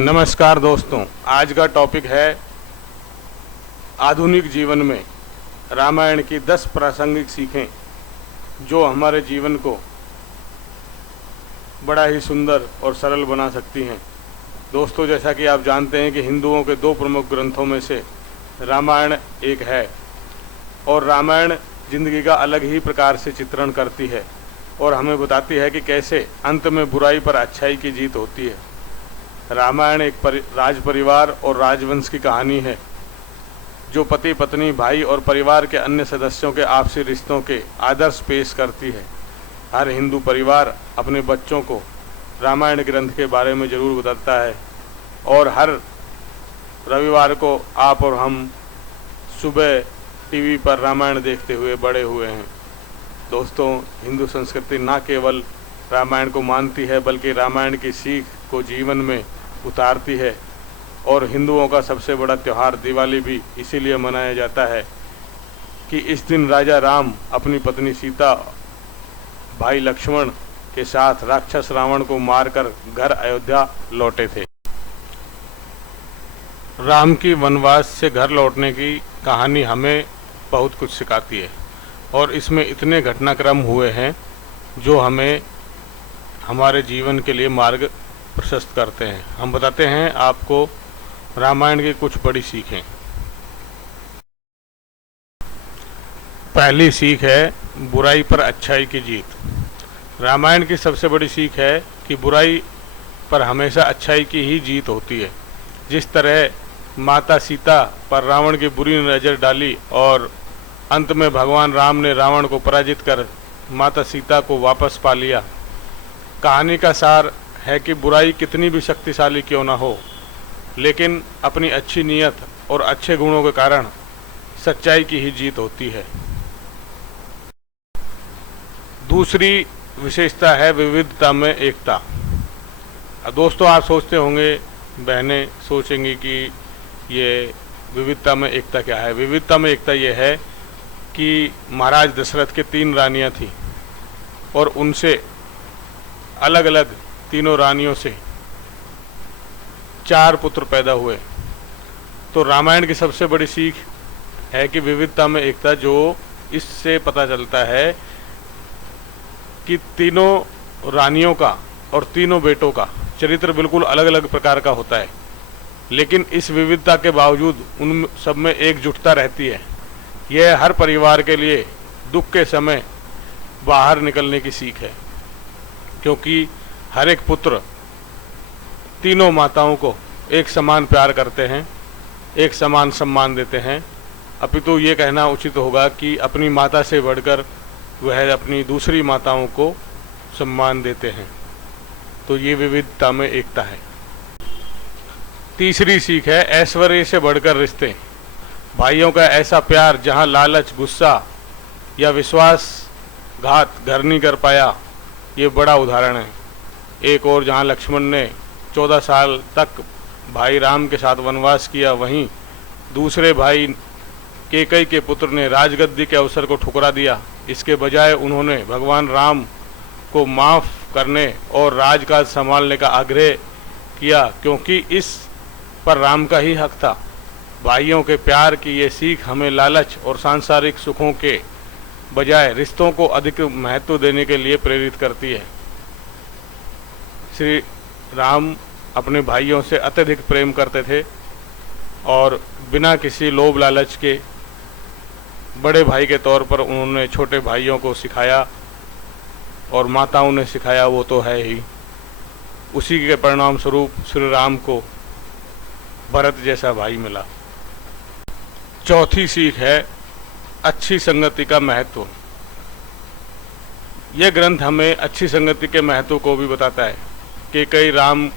नमस्कार दोस्तों, आज का टॉपिक है आधुनिक जीवन में रामायण की 10 प्रासंगिक सीखें जो हमारे जीवन को बड़ा ही सुंदर और सरल बना सकती हैं। दोस्तों, जैसा कि आप जानते हैं कि हिंदुओं के 2 प्रमुख ग्रंथों में से रामायण एक है और रामायण जिंदगी का अलग ही प्रकार से चित्रण करती है और हमें बताती है कि कैसे अंत में बुराई पर अच्छाई की जीत होती है। रामायण एक राज परिवार और राजवंश की कहानी है जो पति पत्नी भाई और परिवार के अन्य सदस्यों के आपसी रिश्तों के आदर्श पेश करती है। हर हिंदू परिवार अपने बच्चों को रामायण ग्रंथ के बारे में ज़रूर बताता है और हर रविवार को आप और हम सुबह टीवी पर रामायण देखते हुए बड़े हुए हैं। दोस्तों, हिंदू संस्कृति न केवल रामायण को मानती है बल्कि रामायण की सीख को जीवन में उतारती है और हिंदुओं का सबसे बड़ा त्यौहार दिवाली भी इसीलिए मनाया जाता है कि इस दिन राजा राम अपनी पत्नी सीता, भाई लक्ष्मण के साथ राक्षस रावण को मारकर घर अयोध्या लौटे थे। राम की वनवास से घर लौटने की कहानी हमें बहुत कुछ सिखाती है और इसमें इतने घटनाक्रम हुए हैं जो हमें हमारे जीवन के लिए मार्ग प्रशस्त करते हैं। हम बताते हैं आपको रामायण की कुछ बड़ी सीखें। पहली सीख है बुराई पर अच्छाई की जीत। रामायण की सबसे बड़ी सीख है कि बुराई पर हमेशा अच्छाई की ही जीत होती है। जिस तरह माता सीता पर रावण की बुरी नज़र डाली और अंत में भगवान राम ने रावण को पराजित कर माता सीता को वापस पा लिया। कहानी का सार है कि बुराई कितनी भी शक्तिशाली क्यों ना हो, लेकिन अपनी अच्छी नीयत और अच्छे गुणों के कारण सच्चाई की ही जीत होती है। दूसरी विशेषता है विविधता में एकता। दोस्तों, आप सोचते होंगे, बहनें सोचेंगी कि ये विविधता में एकता क्या है। विविधता में एकता ये है कि महाराज दशरथ के 3 रानियां थीं और उनसे अलग अलग तीनों रानियों से 4 पुत्र पैदा हुए। तो रामायण की सबसे बड़ी सीख है कि विविधता में एकता, जो इससे पता चलता है कि तीनों रानियों का और तीनों बेटों का चरित्र बिल्कुल अलग अलग प्रकार का होता है, लेकिन इस विविधता के बावजूद उन सब में एकजुटता रहती है। यह हर परिवार के लिए दुख के समय बाहर निकलने की सीख है, क्योंकि हर एक पुत्र तीनों माताओं को एक समान प्यार करते हैं, एक समान सम्मान देते हैं। अपितु ये कहना उचित होगा कि अपनी माता से बढ़कर वह अपनी दूसरी माताओं को सम्मान देते हैं। तो ये विविधता में एकता है। तीसरी सीख है ऐश्वर्य से बढ़कर रिश्ते। भाइयों का ऐसा प्यार जहाँ लालच, गुस्सा या विश्वासघात घर नहीं कर पाया, ये बड़ा उदाहरण है। एक और जहाँ लक्ष्मण ने 14 साल तक भाई राम के साथ वनवास किया, वहीं दूसरे भाई कैकेयी के पुत्र ने राजगद्दी के अवसर को ठुकरा दिया। इसके बजाय उन्होंने भगवान राम को माफ़ करने और राजकाज संभालने का आग्रह किया, क्योंकि इस पर राम का ही हक था। भाइयों के प्यार की ये सीख हमें लालच और सांसारिक सुखों के बजाय रिश्तों को अधिक महत्व देने के लिए प्रेरित करती है। श्री राम अपने भाइयों से अत्यधिक प्रेम करते थे और बिना किसी लोभ लालच के बड़े भाई के तौर पर उन्होंने छोटे भाइयों को सिखाया और माताओं ने सिखाया, वो तो है ही। उसी के परिणाम स्वरूप श्री राम को भरत जैसा भाई मिला। चौथी सीख है अच्छी संगति का महत्व। यह ग्रंथ हमें अच्छी संगति के महत्व को भी बताता है। कैकेयी राम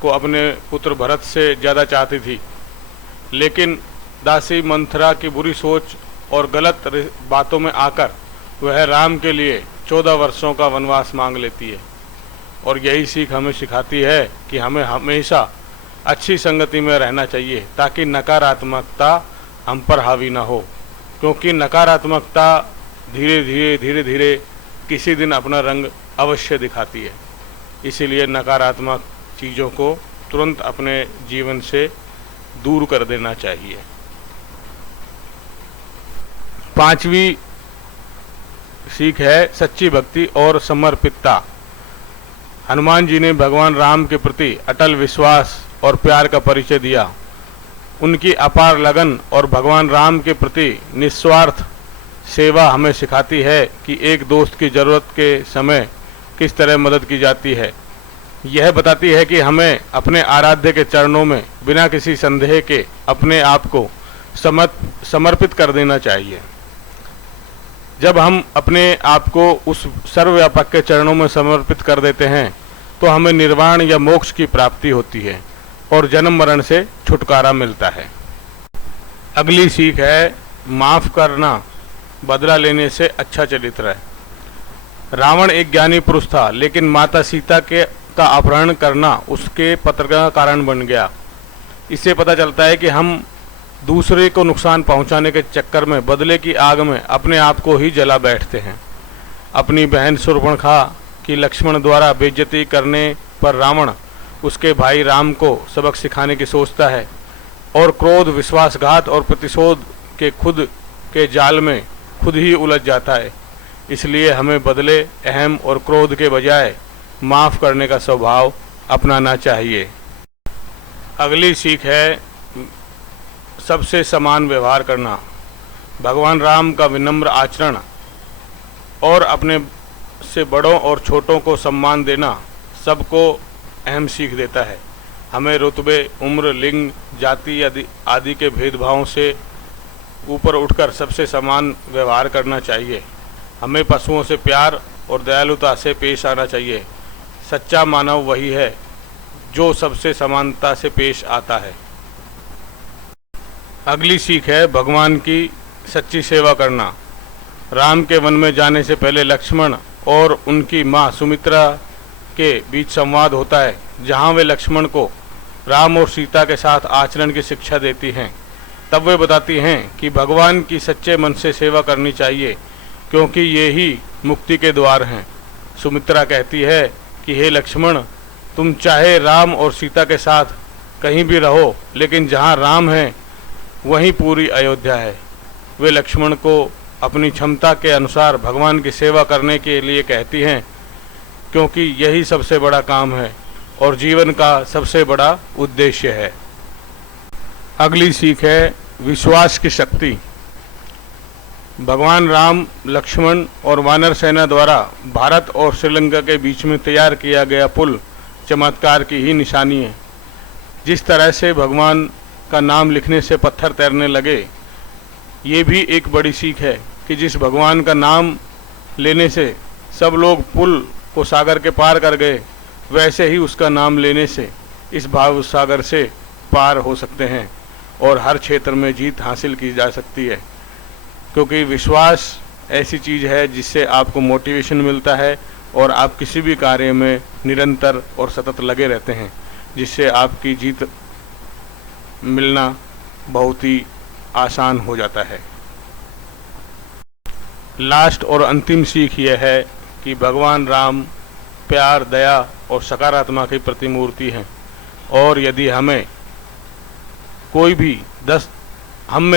को अपने पुत्र भरत से ज़्यादा चाहती थी, लेकिन दासी मंथरा की बुरी सोच और गलत बातों में आकर वह राम के लिए 14 वर्षों का वनवास मांग लेती है। और यही सीख हमें सिखाती है कि हमें हमेशा अच्छी संगति में रहना चाहिए ताकि नकारात्मकता हम पर हावी ना हो, क्योंकि नकारात्मकता धीरे धीरे किसी दिन अपना रंग अवश्य दिखाती है। इसीलिए नकारात्मक चीज़ों को तुरंत अपने जीवन से दूर कर देना चाहिए। पांचवी सीख है सच्ची भक्ति और समर्पितता। हनुमान जी ने भगवान राम के प्रति अटल विश्वास और प्यार का परिचय दिया। उनकी अपार लगन और भगवान राम के प्रति निस्वार्थ सेवा हमें सिखाती है कि एक दोस्त की ज़रूरत के समय किस तरह मदद की जाती है। यह बताती है कि हमें अपने आराध्य के चरणों में बिना किसी संदेह के अपने आप को समर्पित कर देना चाहिए। जब हम अपने आप को उस सर्वव्यापक के चरणों में समर्पित कर देते हैं तो हमें निर्वाण या मोक्ष की प्राप्ति होती है और जन्म मरण से छुटकारा मिलता है। अगली सीख है माफ़ करना बदला लेने से अच्छा चरित्र है। रावण एक ज्ञानी पुरुष था, लेकिन माता सीता का अपहरण करना उसके पतन का कारण बन गया। इससे पता चलता है कि हम दूसरे को नुकसान पहुंचाने के चक्कर में बदले की आग में अपने आप को ही जला बैठते हैं। अपनी बहन शूर्पणखा की लक्ष्मण द्वारा बेइज्जती करने पर रावण उसके भाई राम को सबक सिखाने की सोचता है और क्रोध, विश्वासघात और प्रतिशोध के खुद के जाल में खुद ही उलझ जाता है। इसलिए हमें बदले, अहम और क्रोध के बजाय माफ़ करने का स्वभाव अपनाना चाहिए। अगली सीख है सबसे समान व्यवहार करना। भगवान राम का विनम्र आचरण और अपने से बड़ों और छोटों को सम्मान देना सबको अहम सीख देता है। हमें रुतबे, उम्र, लिंग, जाति आदि के भेदभावों से ऊपर उठकर सबसे समान व्यवहार करना चाहिए। हमें पशुओं से प्यार और दयालुता से पेश आना चाहिए। सच्चा मानव वही है जो सबसे समानता से पेश आता है। अगली सीख है भगवान की सच्ची सेवा करना। राम के वन में जाने से पहले लक्ष्मण और उनकी माँ सुमित्रा के बीच संवाद होता है, जहाँ वे लक्ष्मण को राम और सीता के साथ आचरण की शिक्षा देती हैं। तब वे बताती हैं कि भगवान की सच्चे मन से सेवा करनी चाहिए, क्योंकि ये ही मुक्ति के द्वार हैं। सुमित्रा कहती है कि हे लक्ष्मण, तुम चाहे राम और सीता के साथ कहीं भी रहो, लेकिन जहाँ राम है वहीं पूरी अयोध्या है। वे लक्ष्मण को अपनी क्षमता के अनुसार भगवान की सेवा करने के लिए कहती हैं, क्योंकि यही सबसे बड़ा काम है और जीवन का सबसे बड़ा उद्देश्य है। अगली सीख है विश्वास की शक्ति। भगवान राम, लक्ष्मण और वानर सेना द्वारा भारत और श्रीलंका के बीच में तैयार किया गया पुल चमत्कार की ही निशानी है। जिस तरह से भगवान का नाम लिखने से पत्थर तैरने लगे, ये भी एक बड़ी सीख है कि जिस भगवान का नाम लेने से सब लोग पुल को सागर के पार कर गए, वैसे ही उसका नाम लेने से इस भाव सागर से पार हो सकते हैं और हर क्षेत्र में जीत हासिल की जा सकती है। क्योंकि विश्वास ऐसी चीज़ है जिससे आपको मोटिवेशन मिलता है और आप किसी भी कार्य में निरंतर और सतत लगे रहते हैं, जिससे आपकी जीत मिलना बहुत ही आसान हो जाता है। लास्ट और अंतिम सीख यह है कि भगवान राम प्यार, दया और सकारात्मक की प्रतिमूर्ति हैं, और यदि हम में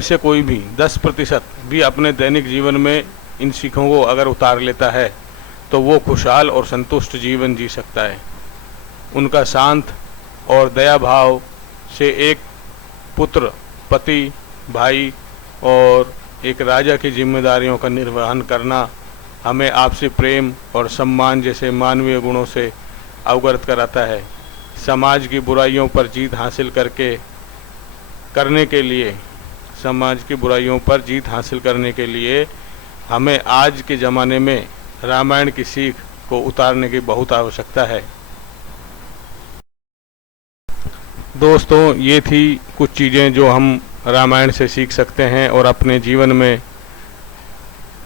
से कोई भी 10% भी अपने दैनिक जीवन में इन सीखों को अगर उतार लेता है तो वो खुशहाल और संतुष्ट जीवन जी सकता है। उनका शांत और दया भाव से एक पुत्र, पति, भाई और एक राजा की जिम्मेदारियों का निर्वहन करना हमें आपसी प्रेम और सम्मान जैसे मानवीय गुणों से अवगत कराता है। समाज की बुराइयों पर जीत हासिल करने के लिए हमें आज के ज़माने में रामायण की सीख को उतारने की बहुत आवश्यकता है। दोस्तों, ये थी कुछ चीज़ें जो हम रामायण से सीख सकते हैं और अपने जीवन में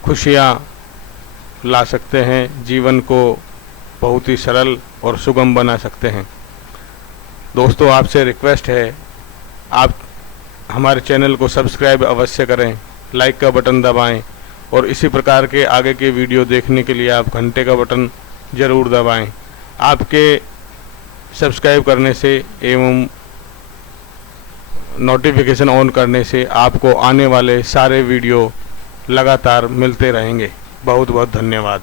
खुशियाँ ला सकते हैं, जीवन को बहुत ही सरल और सुगम बना सकते हैं। दोस्तों, आपसे रिक्वेस्ट है, आप हमारे चैनल को सब्सक्राइब अवश्य करें, लाइक का बटन दबाएं और इसी प्रकार के आगे के वीडियो देखने के लिए आप घंटे का बटन ज़रूर दबाएं। आपके सब्सक्राइब करने से एवं नोटिफिकेशन ऑन करने से आपको आने वाले सारे वीडियो लगातार मिलते रहेंगे। बहुत बहुत धन्यवाद।